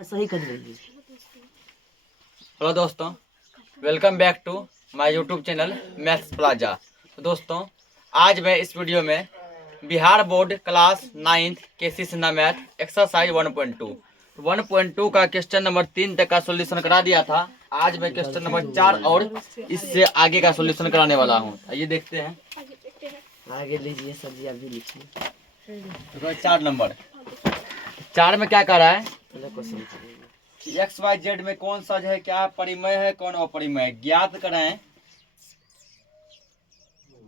सही कर रही है। हेलो दोस्तों, welcome back to my YouTube channel Maths Plaza. तो दोस्तों, आज मैं इस वीडियो में बिहार बोर्ड क्लास 9th के सिन्हा मैथ एक्सरसाइज 1.2 का क्वेश्चन नंबर 3 तक का सॉल्यूशन करा दिया था। आज मैं क्वेश्चन नंबर 4 और इससे आगे का सॉल्यूशन कराने वाला हूँ। आइए देखते हैं। आगे लीजिए सर जी, अभी लिखिए। तो 4 में क्या कर रहा है पहले क्वेश्चन कि एक्स वाई जेड में कौन सा जो है क्या परिमेय है, कौन अपरिमेय है, ज्ञात करें।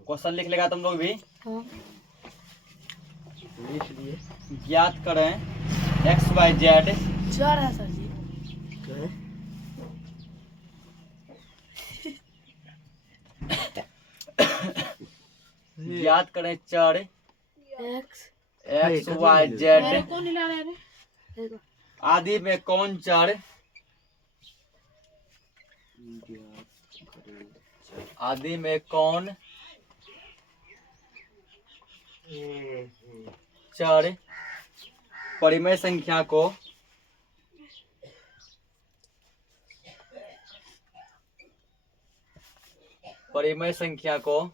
क्वेश्चन लिख लेगा तुम लोग भी। लिख लिए। ज्ञात करें एक्स वाई जेड 4 है सर जी। ज्ञात करें चर एक्स वाई मेरे जेड को नहीं ला रहे रे। आदि में कौन चर आदि में कौन चर परिमेय संख्या को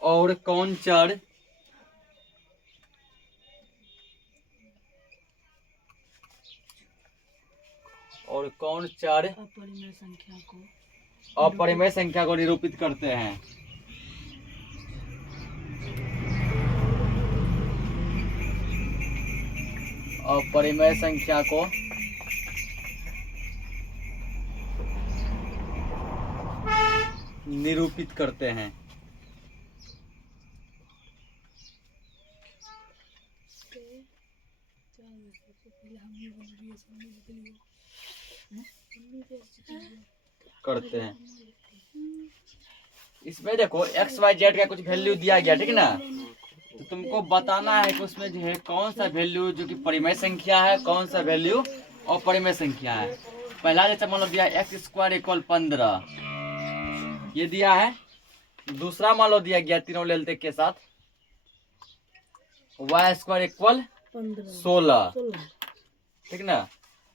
और कौन चर अपरिमेय संख्या को निरूपित करते हैं। अपरिमेय संख्या को निरूपित करते हैं। इसमें देखो एक्स वाई जेड का कुछ वैल्यू दिया गया, ठीक है ना। तो तुमको बताना है कि उसमें जो है कौन सा वैल्यू जो कि परिमेय संख्या है, कौन सा वैल्यू अपरिमेय संख्या है। पहला जैसे मान लो दिया एक्स स्क्वायर इक्वल 15, ये दिया है। दूसरा मान लो दिया गया तीनों ले लेते के साथ वाई स्क्वायर इक्वल 16, ठीक ना।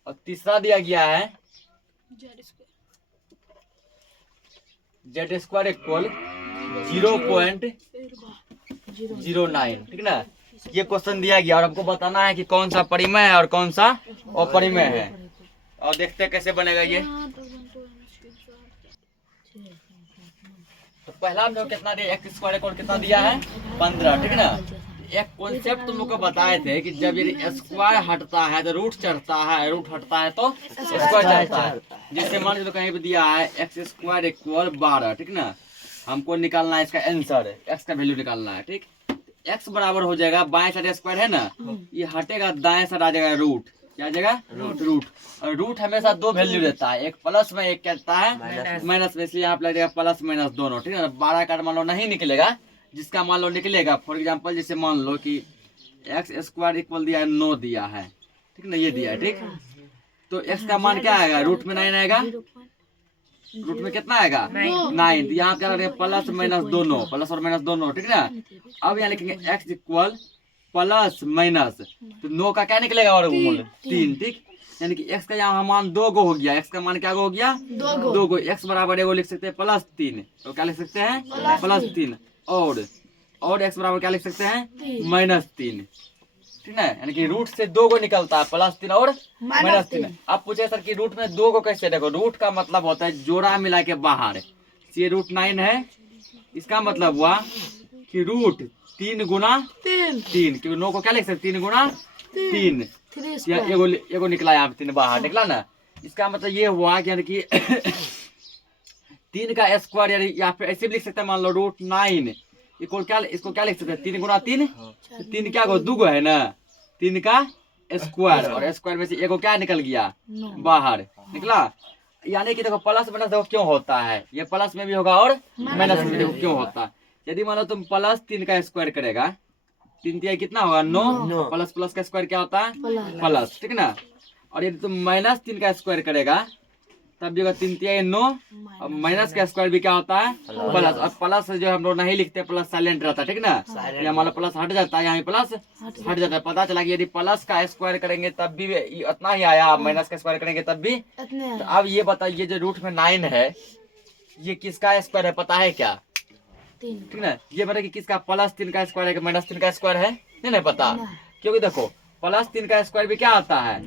और तीसरा दिया गया है जेड स्क्वायर इक्वल 0.09, ठीक ना। ये क्वेश्चन दिया गया और आपको बताना है कि कौन सा परिमेय है और कौन सा अपरिमेय है। और देखते हैं कैसे बनेगा ये। तो पहला में कितना दिया, एक्स स्क्वायर इक्वल कितना दिया है 15, ठीक ना। एक कॉन्सेप्ट तुम लोग को बताए थे कि जब ये स्क्वायर हटता है तो रूट चढ़ता है, रूट हटता है तो स्क्वायर चढ़ता है। जैसे मान लो कहीं पे दिया है एक्स स्क्वायर इक्वल 12, ठीक ना। हमको निकालना है इसका आंसर, एक्स का वैल्यू निकालना है, ठीक। एक्स बराबर हो जाएगा बाएं साइड स्क्वायर है ना, ये हटेगा दाएं साइड आ जाएगा रूट। क्या आ जाएगा रूट। और रूट हमेशा दो वैल्यू देता है, एक प्लस में एक कहता है माइनस में, इसलिए यहाँ पे लगेगा प्लस माइनस दोनों, ठीक है। 12 का मान लो नहीं निकलेगा, जिसका मान लो निकलेगा फॉर एग्जांपल जैसे मान लो कि एक्स स्क्वायर इक्वल दिया है 9 दिया है, ठीक ना, ये दिया है, ठीक। तो एक्स का मान क्या आएगा, रूट में 9 आएगा। रूट में कितना आएगा 9। तो यहाँ क्या करेंगे प्लस माइनस दोनों, प्लस और माइनस दोनों, ठीक ना। अब यहाँ लिखेंगे एक्स इक्वल प्लस माइनस, तो 9 का क्या निकलेगा और 3, ठीक। यानी कि एक्स का यहाँ मान 2 गो हो गया, एक्स का मान क्या हो गया 2 गो। एक्स बराबर एगो लिख सकते हैं +3, तो क्या लिख सकते हैं +3। और एक्स बराबर क्या लिख सकते हैं -3, ठीक है। यानी कि रूट से 2 गो निकलता है, +3 और -3। अब पूछे सर कि रूट में 2 गो कैसे, देखो रूट का मतलब होता है जोड़ा मिला के बाहर। ये रूट 9 है, इसका मतलब हुआ कि रूट 3 गुना 3, क्योंकि 9 को क्या लिख सकते 3 गुना 3, एगो निकला यहाँ पे 3 बाहर निकला ना। इसका मतलब ये हुआ कि यानी कि 3 का स्क्वायर, यानी यहाँ पे ऐसे भी लिख सकते हैं, मान लो रूट 9 इक्वल क्या, इसको क्या लिख सकते हैं 3 गुना 3, 3 क्या गो 2 गो है ना, 3 का स्क्वायर, और स्क्वायर में से एगो क्या निकल गया बाहर निकला। यानी कि देखो प्लस माइनस देखो क्यों होता है, ये प्लस में भी होगा और माइनस में भी देखो क्यों होता है। यदि मान लो तुम +3 का स्क्वायर करेगा, 3 तिया कितना होगा 9, प्लस प्लस का स्क्वायर क्या होता है प्लस, ठीक ना। और यदि तुम -3 का स्क्वायर करेगा तब भी होगा 3 3 9, और माइनस का स्क्वायर भी क्या होता है प्लस। और प्लस जो हम लोग नहीं लिखते, प्लस साइलेंट रहता है, ठीक ना। ये हमारा प्लस हट जाता है, यहाँ प्लस हट जाता है। पता चला कि यदि प्लस का स्क्वायर करेंगे तब भी इतना ही आया, माइनस का स्क्वायर करेंगे तब भी। इतने तो अब ये बताइए जो रूट में 9 है ये किसका स्क्वायर है, पता है क्या? 3 ठीक ना। ये बताइए कि किसका प्लस 3 का स्क्वायर है कि माइनस 3 का स्क्वायर है, नहीं पता। क्योंकि देखो प्लस 3 का स्क्वायर भी क्या आता है,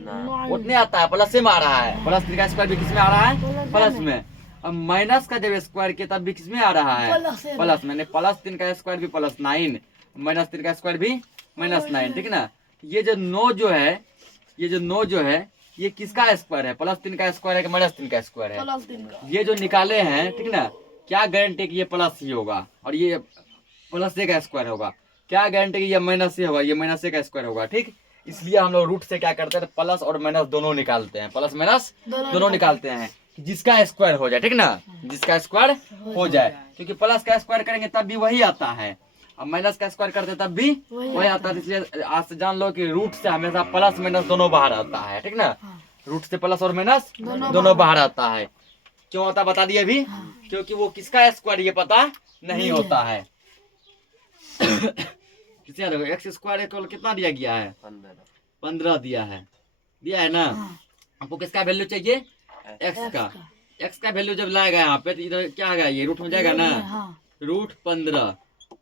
उतने आता है, प्लस में आ रहा है। प्लस 3 का स्क्वायर भी किसमें आ रहा है, प्लस में। अब माइनस का जब स्क्वायर किया तब भी किसमें आ रहा है, प्लस में। प्लस 3 का स्क्वायर भी प्लस 9, माइनस 3 का स्क्वायर भी माइनस 9, ठीक ना। ये जो 9 जो है, ये जो 9 जो है ये किसका स्क्वायर है, प्लस 3 का स्क्वायर है कि माइनस 3 का स्क्वायर है? प्लस 3 का। ये जो निकाले हैं, ठीक ना, क्या गारंटी कि ये प्लस ही होगा और ये प्लस ए का स्क्वायर होगा? क्या गारंटी कि ये माइनस ए होगा, ये माइनस ए का स्क्वायर होगा, ठीक। इसलिए हम लोग रूट से क्या करते हैं, प्लस और माइनस दोनों निकालते हैं, प्लस माइनस दोनों निकालते हैं, जिसका स्क्वायर हो जाए, ठीक ना, जिसका स्क्वायर हो जाए। क्योंकि प्लस का स्क्वायर करेंगे तब भी वही आता है, अब माइनस का स्क्वायर करते तब भी वही आता है। इसलिए आज से जान लो कि रूट से हमेशा प्लस माइनस दोनों बाहर आता है, ठीक ना। रूट से प्लस और माइनस दोनों बाहर आता है। क्यों आता बता दिए अभी, क्योंकि वो किसका स्क्वायर ये पता नहीं होता है। किसी देखो एक्स स्क्वायर इक्वल कितना दिया गया है, 15 दिया है ना। आपको किसका वैल्यू चाहिए, एक्स का। एक्स का वैल्यू जब लाएगा यहाँ पे तो इधर क्या आएगा, ये रूट में जाएगा ना, रूट 15।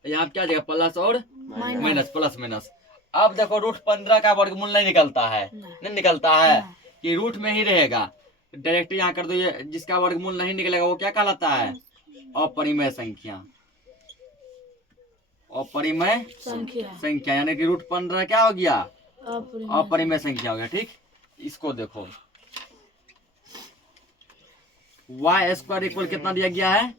यहाँ पे क्या जाएगा, प्लस और माइनस, प्लस माइनस। अब देखो रूट 15 का वर्गमूल नहीं निकलता है, नहीं निकलता है, ये रूट में ही रहेगा। डायरेक्ट यहाँ कर दो, ये जिसका वर्गमूल नहीं निकलेगा वो क्या कहलाता है, अपरिमेय संख्या। अपरिमेय संख्या यानी कि रूट 15 क्या हो गया, अपरिमेय संख्या हो गया, ठीक। इसको देखो y स्क्वायर इक्वल कितना दिया गया है,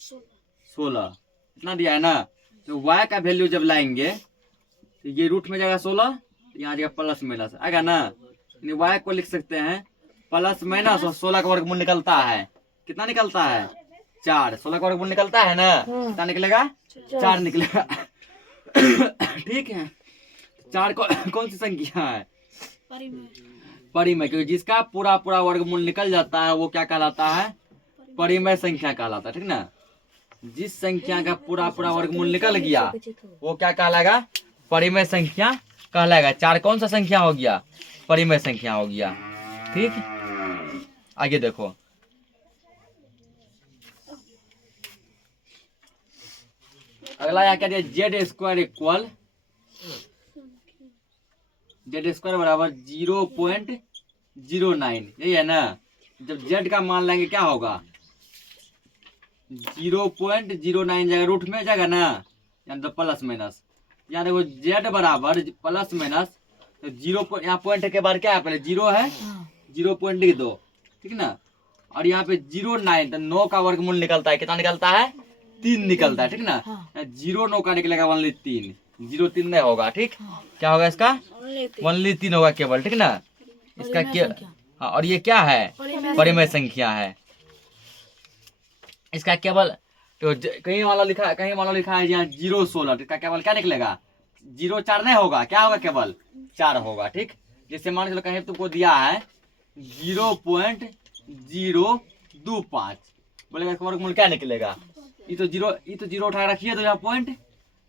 16 इतना दिया है ना। तो y का वैल्यू जब लाएंगे तो ये रूट में जाएगा 16, यहाँ जाएगा प्लस माइनस आएगा ना। y को लिख सकते हैं प्लस माइनस, और 16 का वर्गमूल निकलता है, कितना निकलता है, 4। 16 का वर्गमूल निकलता है ना, कितना निकलेगा, 4 निकलेगा। ठीक है, 4 कौन सी संख्या है, परिमेय। क्योंकि जिसका पूरा पूरा वर्गमूल निकल जाता है वो क्या कहलाता है, परिमेय संख्या कहलाता है, ठीक ना। जिस संख्या का पूरा पूरा वर्गमूल निकल गया वो क्या कहलाएगा, परिमेय संख्या कहलाएगा। 4 कौन सा संख्या हो गया, परिमेय संख्या हो गया, ठीक। आगे देखो अगला यहाँ क्या दिया, Z square equal, Z square बराबर 0.09, यही है ना। जब जेड का मान लेंगे क्या होगा, 0.09 जाएगा, रूट में जाएगा ना, यानी तो प्लस माइनस। यहाँ देखो जेड बराबर प्लस माइनस, तो 0 यहाँ पॉइंट के बाद क्या है, पहले 0 है, 0.2, ठीक ना। और यहाँ पे 0.9, तो 9 का वर्गमूल निकलता है, कितना निकलता है, 3 निकलता है, ठीक ना। 0.9 का निकलेगा ओनली 3, 0.3 नहीं होगा, ठीक। क्या होगा इसका, ओनली 3 होगा केवल, ठीक ना। इसका क्या, हाँ, और ये क्या है, परिमेय संख्या है। इसका केवल तो कहीं वाला लिखा, कहीं वाला लिखा है यहाँ 0.16, इसका केवल क्या निकलेगा, 0.4 नहीं होगा, क्या होगा, केवल 4 होगा, ठीक। जैसे मान चलो कहीं तुमको दिया है 0.025, बोलेगा इसका वर्गमूल क्या निकलेगा, ये तो 0 उठा रखिए तो यहाँ पॉइंट,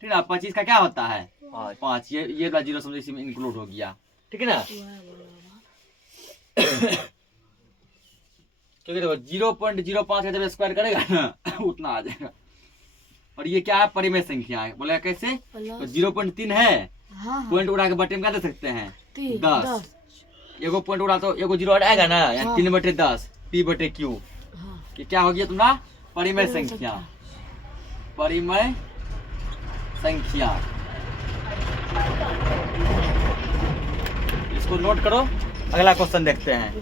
ठीक ना। 25 का क्या होता है, 5, ये 0 समझो इसी में इंक्लूड हो गया, ठीक है ना। क्योंकि देखो 0.05 का जब स्क्वायर करेगा ना उतना आ जाएगा। और ये क्या है, परिमेय संख्या है, बोलेगा कैसे, तो 0.3 है, पॉइंट उड़ा के बटे में क्या दे सकते हैं, 10। एगो पॉइंट उड़ा तो एगो 0 आएगा ना, 3/10 p/q। ये क्या हो गया तुम्हारा, परिमेय संख्या, परिमेय संख्या। इसको नोट करो, अगला क्वेश्चन देखते हैं।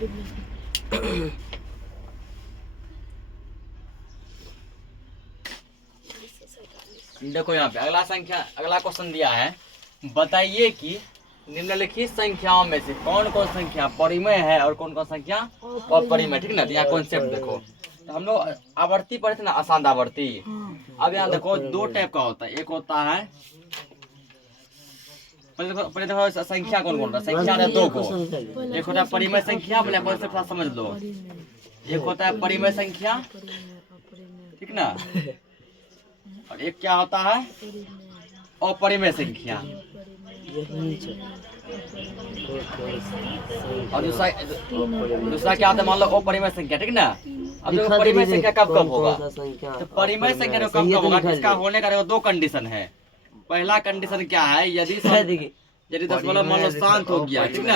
देखो यहाँ पे अगला क्वेश्चन दिया है, बताइए कि निम्नलिखित संख्याओं में से कौन कौन संख्या परिमेय है और कौन कौन संख्या अपरिमेय, ठीक ना। तो यहाँ कॉन्सेप्ट देखो, तो हम लोग आवर्ती पढ़े थे ना, आसान आवर्ती। अब यहाँ देखो 2 टाइप का होता है, एक होता है, पहले देखो संख्या कौन कौन, संख्या है 2 को, एक होता है परिमेय संख्या, बोले कॉन्सेप्ट समझ लो। एक होता है परिमेय संख्या, ठीक ना, और एक क्या होता है अपरिमेय संख्या। यही है। और दूसरा क्या होता है मान लो अपरिमेय संख्या, ठीक ना। अब देखो परिमेय संख्या कब कब होगा, तो परिमेय संख्या कब कब होगा, इसका होने का देखो दो कंडीशन है। पहला कंडीशन क्या है, यदि दशमलव मान लो शांत हो गया, ठीक ना,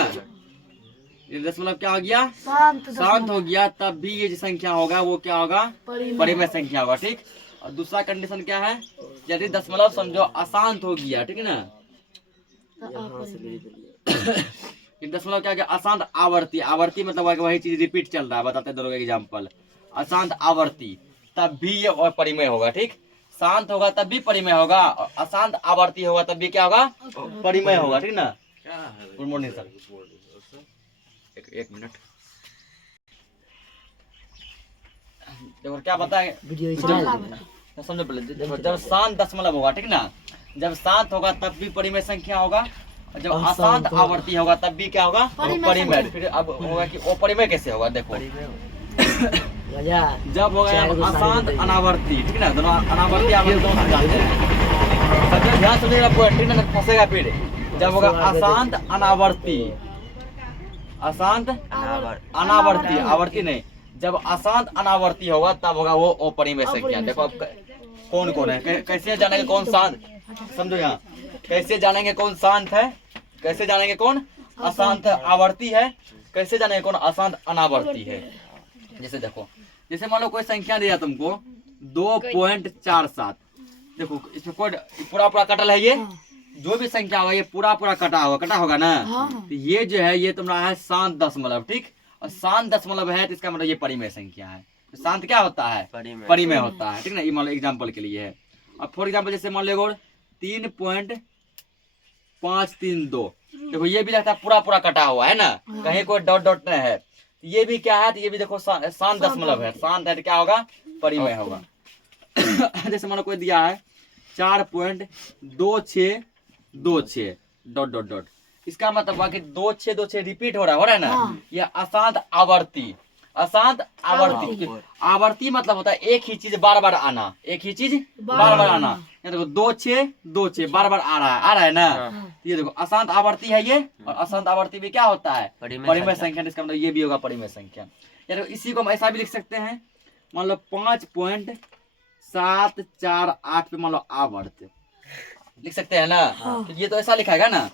यदि दशमलव क्या हो गया शांत हो गया, तब भी ये जो संख्या होगा वो क्या होगा परिमेय संख्या होगा, ठीक। और दूसरा कंडीशन क्या है, यदि दशमलव समझो अशांत हो गया, ठीक है ना, दशमलव क्या हो गया अशांत आवर्ती, आवर्ती मतलब वही चीज रिपीट चल रहा है, बताते दोनों एग्जाम्पल। अशांत आवर्ती तब भी ये परिमेय होगा, ठीक। शांत होगा तब भी परिमेय होगा, और अशांत आवर्ती होगा तब भी क्या होगा परिमेय होगा, ठीक ना। गुड मॉर्निंग सर, एक मिनट देखो क्या बताए, समझो पहले। देखो जब शांत दशमलव होगा, ठीक ना, जब शांत होगा तब भी परिमेय संख्या होगा, और जब अशांत आवर्ती होगा तब भी क्या होगा परिमेय। फिर अब होगा कि अपरिमेय कैसे होगा, देखो जब होगा अशांत अनावर्ती, ठीक ना, दोनों अनावर्ती आवर्ती दोनों समझाते हैं, सबसे ध्यान समझिएगा पॉइंट, ठीक ना, फंसेगा फिर। जब होगा अशांत अनावर्ती, अशांत अनावर्ती, आवर्ती नहीं, जब अशांत अनावर्ती होगा तब होगा वो अपरिमेय संख्या। देखो अब कौन कौन है, कैसे जानेंगे कौन शांत, समझो यहाँ कैसे जानेंगे कौन शांत है, कैसे जानेंगे कौन अशांत आवर्ती है, कैसे जानेंगे कौन अशांत अनावर्ती है। जैसे देखो, जैसे मान लो कोई संख्या दिया तुमको 2.47, देखो इसमें कोई पूरा पूरा कटल है, ये जो भी संख्या होगा ये पूरा पूरा कटा होगा ना, तो ये जो है ये तुम्हारा है शांत दशमलव, ठीक। और शांत दशमलव है तो इसका मतलब ये परिमेय संख्या है। तो शांत क्या होता है परिमेय होता है, ठीक ना। ये मान लो एग्जाम्पल के लिए है। अब फॉर एग्जाम्पल जैसे मान लो 3.532, देखो ये भी लगता है पूरा पूरा कटा हुआ है ना, कहीं कोई डॉट डॉट नहीं है, ये भी क्या है, तो ये भी देखो शांत दशमलव है, शांत है तो क्या होगा परिमेय होगा। जैसे मान लो कोई दिया है 4.2626 डॉट डॉट डॉट, इसका मतलब हुआ कि 2626 रिपीट हो रहा है ना, यह अशांत आवर्ती, अशांत आवर्ती। आवर्ती मतलब होता है एक ही चीज बार बार आना, एक ही चीज बार बार आना। ये देखो 2626 बार बार आ रहा है ना, ये देखो अशांत आवर्ती है ये, और अशांत आवर्ती भी क्या होता है परिमेय संख्या, इसका मतलब ये भी होगा परिमेय संख्या। यार इसी को हम ऐसा भी लिख सकते हैं, मान लो 5.748 पे मान लो आवर्त लिख सकते हैं ना, तो ये तो ऐसा लिखाएगा ना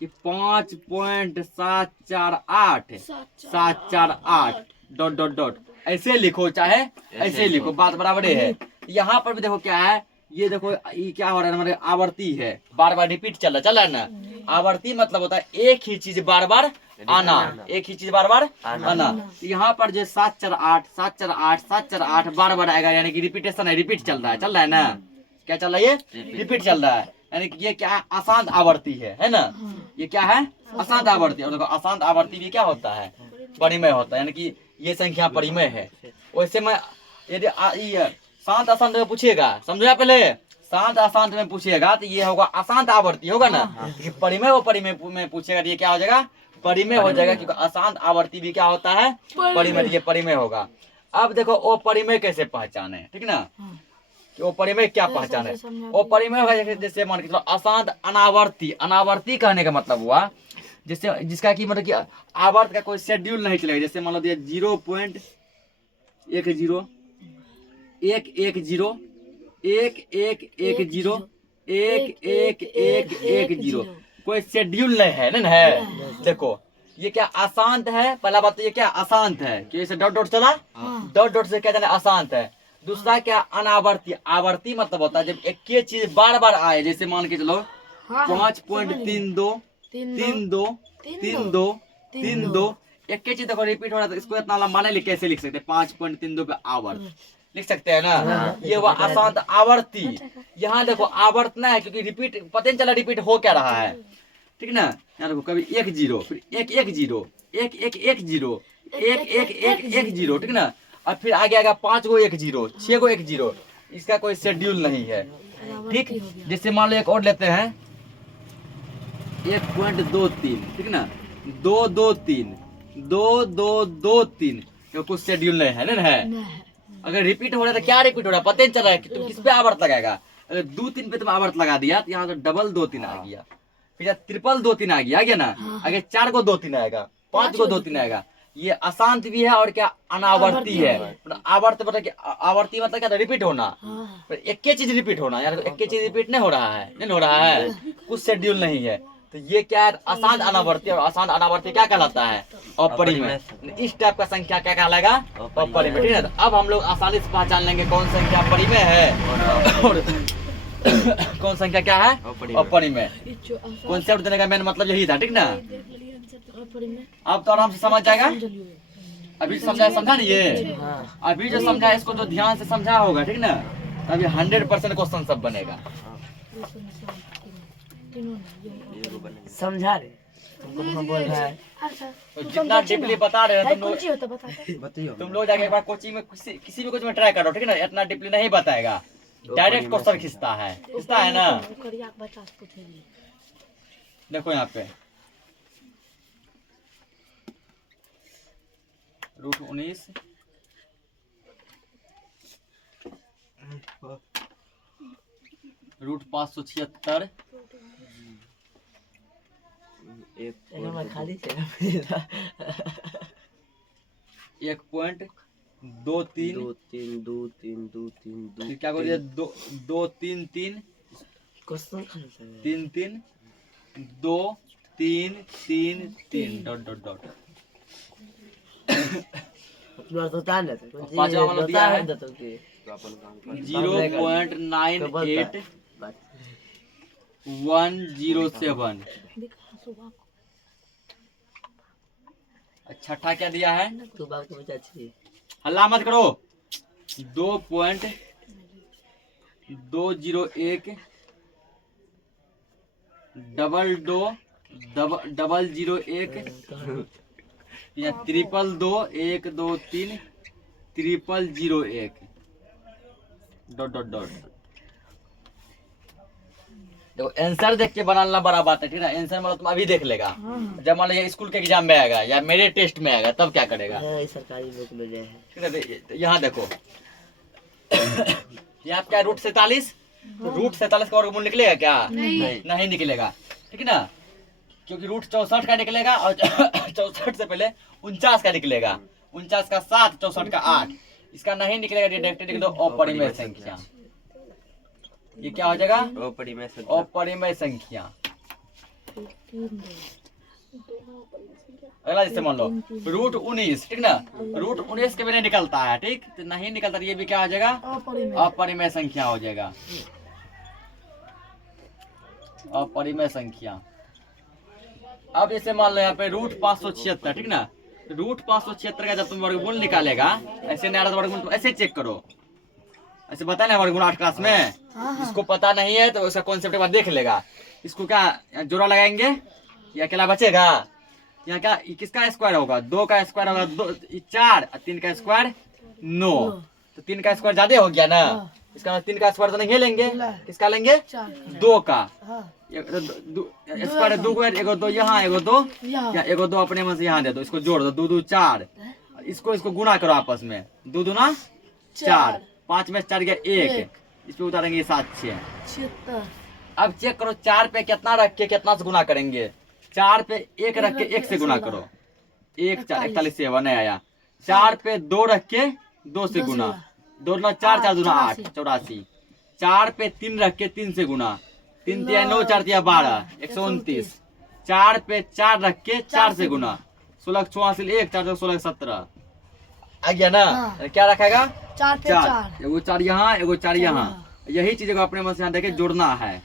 कि 5.748 डॉट डॉट डॉट, ऐसे लिखो चाहे ऐसे लिखो, बात बराबर है। यहाँ पर भी देखो क्या है, ये देखो ये क्या हो रहा है हमारे आवर्ती है, बार बार रिपीट चल रहा है ना। आवर्ती मतलब होता है एक ही चीज बार बार आना, एक ही चीज बार बार आना। यहाँ पर जो 748 बार बार आएगा, यानी कि रिपीटेशन है, रिपीट चल रहा है ना, क्या चल रहा है ये रिपीट चल रहा है, यानी कि ये क्या है अशांत आवर्ती है ना, ये क्या है अशांत आवर्ती। और देखो अशांत आवर्ती भी क्या होता है परिमेय होता है, यानी कि ये संख्या परिमेय है। वैसे में यदि शांत अशांत में पूछेगा, समझो पहले शांत अशांत में पूछेगा तो ये होगा अशांत आवर्ती होगा ना, परिमेय वो परिमेय में पूछेगा तो ये क्या हो जाएगा परिमेय हो जाएगा, क्योंकि अशांत आवर्ती भी क्या होता है परिमेय, ये परिमेय होगा। अब देखो वो परिमेय कैसे पहचाने, ठीक ना, कि वो परिमेय क्या पहचान है। वो परिमेय होगा जैसे मान के चलो अशांत अनावर्ती, अनावर्ती कहने का मतलब हुआ जिससे जिसका कि मतलब कि आवर्त का कोई शेड्यूल नहीं चलेगा। जैसे मान लो दिया 0.10 110 1110 1110, कोई शेड्यूल नहीं है ना है। देखो ये क्या अशांत है, पहला बात तो ये क्या अशांत है कि इसे डॉट डॉट चला, डॉट डॉट से क्या जाने अशांत है। दूसरा क्या अनावर्ती, आवर्ती मतलब होता है जब एक ही चीज बार बार आए, जैसे मान के चलो 5.32 एक ही चीज देखो रिपीट हो रहा है, तो इसको इतना लंबा नहीं कैसे लिख सकते 5.32 पे आवर्त लिख सकते हैं ना, ये हुआ अशांत आवर्ती। यहाँ देखो आवर्त ना है क्योंकि रिपीट पता नहीं चला रिपीट हो क्या रहा है, ठीक ना। यहाँ देखो कभी 10 फिर 110 1110 1110, ठीक ना। और फिर आगे आएगा 5 गो 10 6 गो 10, इसका कोई शेड्यूल नहीं है, ठीक। जैसे मान लो एक और लेते हैं 1.23, ठीक ना, 223 तो कुछ शेड्यूल नहीं है ना है। नहीं अगर रिपीट हो रहा है तो क्या रिपीट हो रहा है पता ही चल रहा है कि तुम किस पे आवर्त लगाएगा। अगर 2 3 पे तुम आवर्त लगा दिया तो यहाँ तो डबल 2 3 आ गया, फिर ट्रिपल 2 3 आ गया ना। अगर 4 को 2 3 आएगा, 5 को 2 3 आएगा। ये अशांत भी है और क्या अनावर्ती है। आवर्त मतलब कि आवर्ती मतलब क्या रिपीट होना, एक ही चीज रिपीट होना यार। एक ही चीज रिपीट नहीं हो रहा है, नहीं हो रहा है, कुछ शेड्यूल नहीं है। तो ये क्या है अशांत अनावर्ती। और अशांत अनावर्ती क्या कहलाता है अपरिमेय। इस टाइप का संख्या क्या कहलाएगा अपरिमेय, ठीक है। तो अब हम लोग आसानी से पहचान लेंगे कौन संख्या परिमेय है और कौन संख्या क्या है अपरिमेय। कॉन्सेप्ट देने का मेन मतलब यही था, ठीक ना। अब तो आराम से समझ जाएगा। अभी समझा नहीं ये, अभी जो समझा इसको जो ध्यान से समझा होगा, ठीक ना, तभी 100% क्वेश्चन सब बनेगा। समझा रहे तुमको कहाँ बोल रहा है। तो जितना डीपली बता रहे हैं तुम लोग जाके एक बार कोचिंग में किसी भी कोचिंग में ट्राई करो, ठीक है ना। इतना डीपली नहीं बताएगा, डायरेक्ट क्वेश्चन खींचता है ना। देखो यहाँ पे √19 √576 खाली 1.23 क्या करिए 2 3 3 क्वेश्चन 3 3 2 3 3 3 डॉट डॉट डॉट। पांचवा वाला दिया है 0.98107। छठा क्या दिया है, हल्ला मत करो, 2.201 2.201 या 322 डॉट डॉट डॉट। देखो आंसर देख के बनाना बड़ा बात है, ठीक है। आंसर मतलब तुम अभी देख लेगा, जब मान लो स्कूल के एग्जाम में आएगा या मेरे टेस्ट में आएगा तब क्या करेगा, सरकारी बुक में है, ठीक है। यहाँ देखो यहाँ क्या √47 √47 का वर्गमूल निकलेगा क्या, नहीं निकलेगा, ठीक है ना। क्योंकि √64 का निकलेगा और 64 से पहले 49 का निकलेगा, 49 का 7 64 का 8, इसका नहीं निकलेगा। डायरेक्ट लिख दो अपरिमेय संख्या। ये क्या हो जाएगा अपरिमेय संख्या। अगला जैसे मान लो √19, ठीक ना, √19 के बिना निकलता है, ठीक, तो नहीं निकलता, ये भी क्या हो जाएगा अपरिमेय संख्या हो जाएगा, अपरिमेय संख्या। अब जैसे मान लो यहाँ पे √576, ठीक ना, √576 का जब तुम वर्गमूल निकालेगा, ऐसे नहीं आ रहा वर्गमूल तो ऐसे चेक करो, ऐसे बता ना वर्गमूल 8 क्लास में। इसको पता नहीं है तो उसका कॉन्सेप्ट एक बार देख लेगा। इसको क्या जोड़ा लगाएंगे या अकेला बचेगा, यहाँ क्या किसका स्क्वायर होगा, 2 का स्क्वायर होगा 4, 3 का स्क्वायर 9, तो 3 का स्क्वायर ज्यादा हो गया ना। इसका 3 का स्क्वायर तो नहीं लेंगे, किसका लेंगे 2 का स्क्वायर, 2 एगो 2 यहाँ एगो 2 या एगो 2 अपने में से यहाँ दे दो, इसको जोड़ दो 2 2 4, इसको गुना करो आपस में, 2 दूना 4, 5 में 4 गया 1, इस पे उतारेंगे 7 6। अब चेक करो 4 पे कितना रख के कितना से गुना करेंगे, 4 पे 1 रख के 1 से गुना करो, 1 4 41 से नहीं आया। 4 पे 2 रख के 2 से गुना, 2 दूना 4 4 दूना 8 84। 4 पे 3 रख के 3 से गुना, 3 3 9 4 3 12 129। 4 पे 4 रख के 4 से गुना, 16 84 1 4 16 17 आ गया ना। क्या रखेगा 4, एगो 4 यहाँ एगो 4 यहाँ, यही चीज को अपने मन से यहाँ देखे जोड़ना है।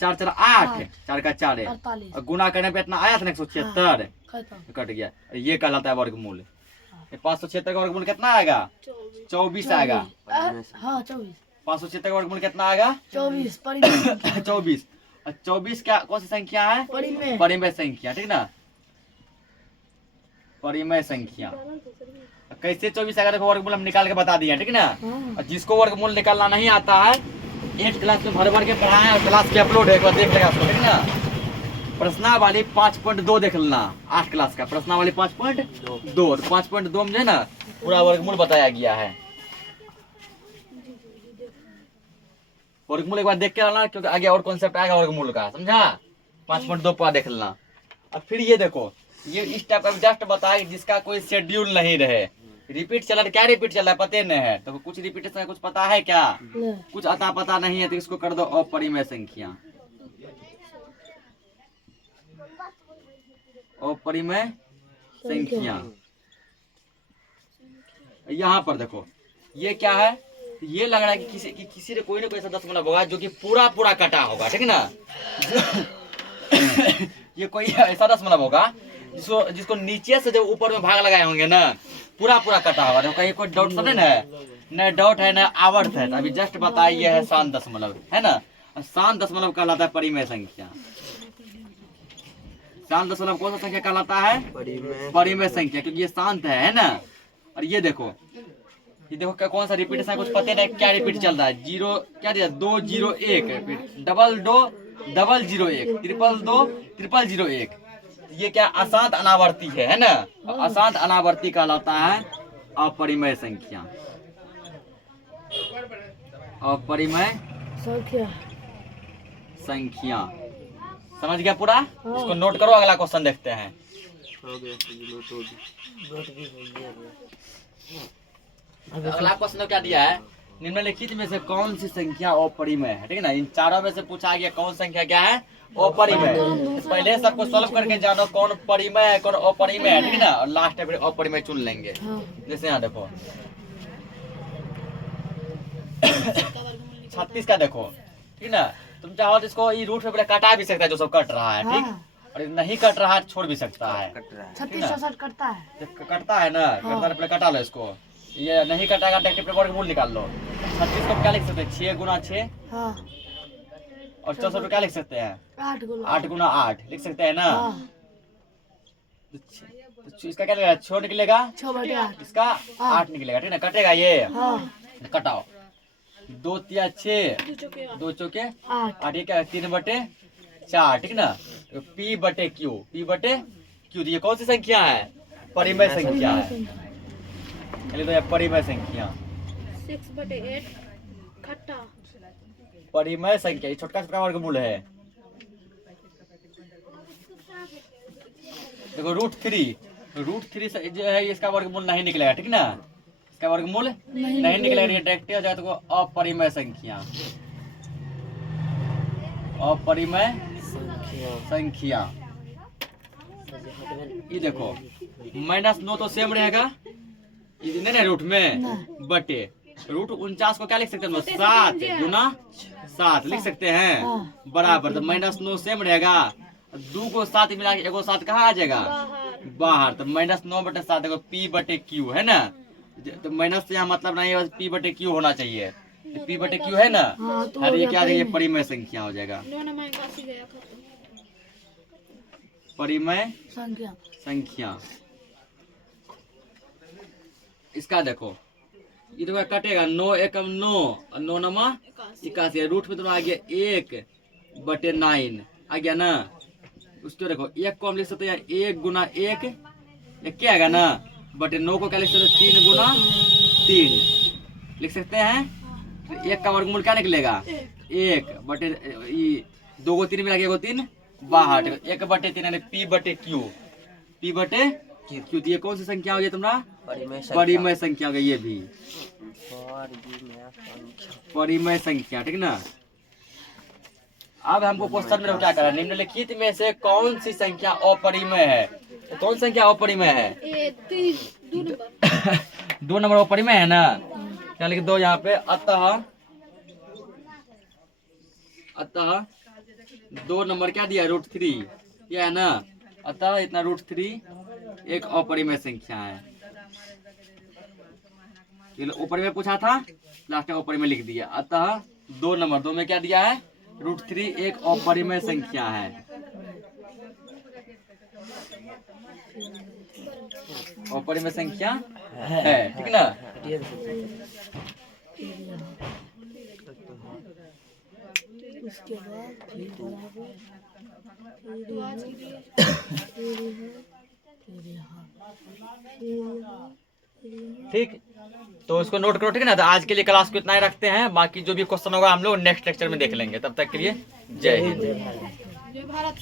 4 4 8, 4 का 4 है, और गुना करने पे इतना आया था 176 कट गया, ये कहलाता है वर्गमूल। 576 का वर्गमूल कितना आएगा 24 आएगा। 576 का वर्गमूल कितना आएगा 24। 24 और 24 क्या कौन सी संख्या है परिमेय संख्या, ठीक ना, परिमेय संख्या। कैसे 24 आएगा देखो वर्गमूल हम निकाल के बता दिए, ठीक ना। और जिसको वर्गमूल निकालना नहीं आता है 8 क्लास में भर भर के पढ़ाए और क्लास के अपलोड है, एक बार देख लेगा उसको, ठीक ना। प्रश्नावली 5.2 देख लेना, 8 क्लास का प्रश्नावली 5.2। तो 5.2 में जो है ना पूरा वर्गमूल बताया गया है। वर्गमूल एक बार देख के लाना, क्योंकि आगे और कॉन्सेप्ट आएगा वर्गमूल का, समझा। 5.2 पूरा देख लेना। अब फिर ये देखो, ये इस टाइप का जस्ट बताया जिसका कोई शेड्यूल नहीं रहे। रिपीट चल रहा है, क्या रिपीट चल रहा है पते नहीं है, तो कुछ रिपीटेशन कुछ पता है क्या, कुछ अता पता नहीं है, तो इसको कर दो अपरिमेय संख्या। अपरिमेय संख्या यहाँ पर देखो, ये क्या है, ये लग रहा है कि किसी ने कोई ना कोई ऐसा दशमलव होगा जो कि पूरा पूरा कटा होगा, ठीक है ना। ये कोई ऐसा दशमलव होगा जिसको नीचे से जो ऊपर में भाग लगाए होंगे ना, पूरा पूरा कटा होगा। तो कहीं कोई डाउट तो नहीं है, न डाउट है न आवर्त है। अभी जस्ट बताइए है शांत दशमलव, है ना। शांत दशमलव कहलाता है परिमेय संख्या। शांत दशमलव कौन सा संख्या कहलाता है, परिमेय संख्या, क्योंकि ये शांत है ना। और ये देखो कौन सा रिपीट है, कुछ पता नहीं क्या रिपीट चल रहा है। 0 क्या दिया, 2 0 1, डबल 0 1, 2 0 1। ये क्या अशांत अनावर्ती है ना। अशांत अनावर्ती कहलाता है अपरिमेय संख्या। अपरिमेय संख्या समझ गया पूरा। इसको नोट करो, अगला क्वेश्चन देखते हैं। अगला क्वेश्चन क्या दिया है, निम्नलिखित में से कौन सी संख्या अपरिमेय है, ठीक है ना। इन चारों में से पूछा गया कौन संख्या क्या है, अपरिमेय। पहले सबको सॉल्व करके जानो कौन परिमेय है कौन अपरिमेय है, ठीक है ना। और लास्ट में अपरिमेय चुन लेंगे। जैसे यहाँ देखो 36 का देखो, ठीक है ना। तुम चाहो तो इसको ये रूट पे काटा भी सकता है, जो सब कट रहा है, ठीक। और नहीं कट रहा है छोड़ भी सकता है। 36 कटता है, कटता है ना, कटता है, पहले कटा लो इसको। ये नहीं कटाएगा डायरेक्ट पे वर्गमूल निकाल लो। 36 को क्या लिख सकते हैं, 6 गुना 6। और 64 क्या लिख सकते हैं, 8 गुना 8 लिख सकते हैं ना। तो इसका क्या निकलेगा, 6 निकलेगा, 6/8 इसका 8 निकलेगा, ठीक है ना। कटेगा ये, कटाओ। 2 तिया 6, 2 चौके 8, ये क्या 3/4, ठीक ना। P/Q, P/Q ये कौन सी संख्या है, परिमेय संख्या है। चलिए तो ये परिमेय संख्या 6/8 खट्टा परिमेय संख्या, ये छोटका छोटका वर्गमूल है। देखो √3 से जो है इसका वर्गमूल नहीं निकलेगा, ठीक ना। इसका वर्गमूल नहीं निकलेगा, डायरेक्ट हो जाएगा। तो अपरिमेय संख्या, अपरिमेय संख्या। ये देखो -9 तो सेम रहेगा, नहीं ना रूट में बटे √49 को क्या लिख सकते हैं, 7 गुना 7 लिख सकते हैं बराबर। तो -9 सेम रहेगा, 2 को 7 मिला के 1 7 कहाँ आ जाएगा, बाहर। तो -9/7 देखो P/Q है ना। तो माइनस से यहाँ मतलब नहीं है, P/Q होना चाहिए। P/Q है ना, अरे ये क्या ये परिमेय संख्या हो जाएगा, परिमेय संख्या। इसका देखो ये तो कटेगा, 9 एकम 9 और 9 नमा 81, रूट में तो आ गया 1/9 आ गया ना। उसको देखो 1 को हम लिख सकते हैं 1 गुना 1 क्या आएगा ना, बटे 9 को क्या लिख सकते हैं 3 गुना 3 लिख सकते हैं। तो 1 का वर्गमूल क्या निकलेगा, 1 बटे 2 को 3 मिला के 3 बाहर, 1/3 यानी P/Q, P/Q। ये कौन सी संख्या हो गई तुम्हारा, परिमेय संख्या हो गई। ये भी परिमेय संख्या, ठीक ना। अब हमको क्वेश्चन में क्या करना, निम्नलिखित में से कौन सी संख्या अपरिमेय है। तो कौन संख्या अपरिमेय है, 2 नंबर अपरिमेय है ना। क्या लिख दो यहाँ पे, अतः 2 नंबर क्या दिया, √3 यह है ना। अतः इतना √3 एक अपरिमेय संख्या है। ऊपर में पूछा था, लास्ट में ऊपर में लिख दिया। अतः 2 नंबर 2 में क्या दिया है, √3 एक अपरिमेय संख्या है। अपरिमेय संख्या है, ठीक ना। उसके बाद तो आज के लिए ठीक, तो इसको नोट करो, ठीक है ना। तो आज के लिए क्लास को इतना ही रखते हैं, बाकी जो भी क्वेश्चन होगा हम लोग नेक्स्ट लेक्चर में देख लेंगे। तब तक के लिए जय हिंद। जय भारत।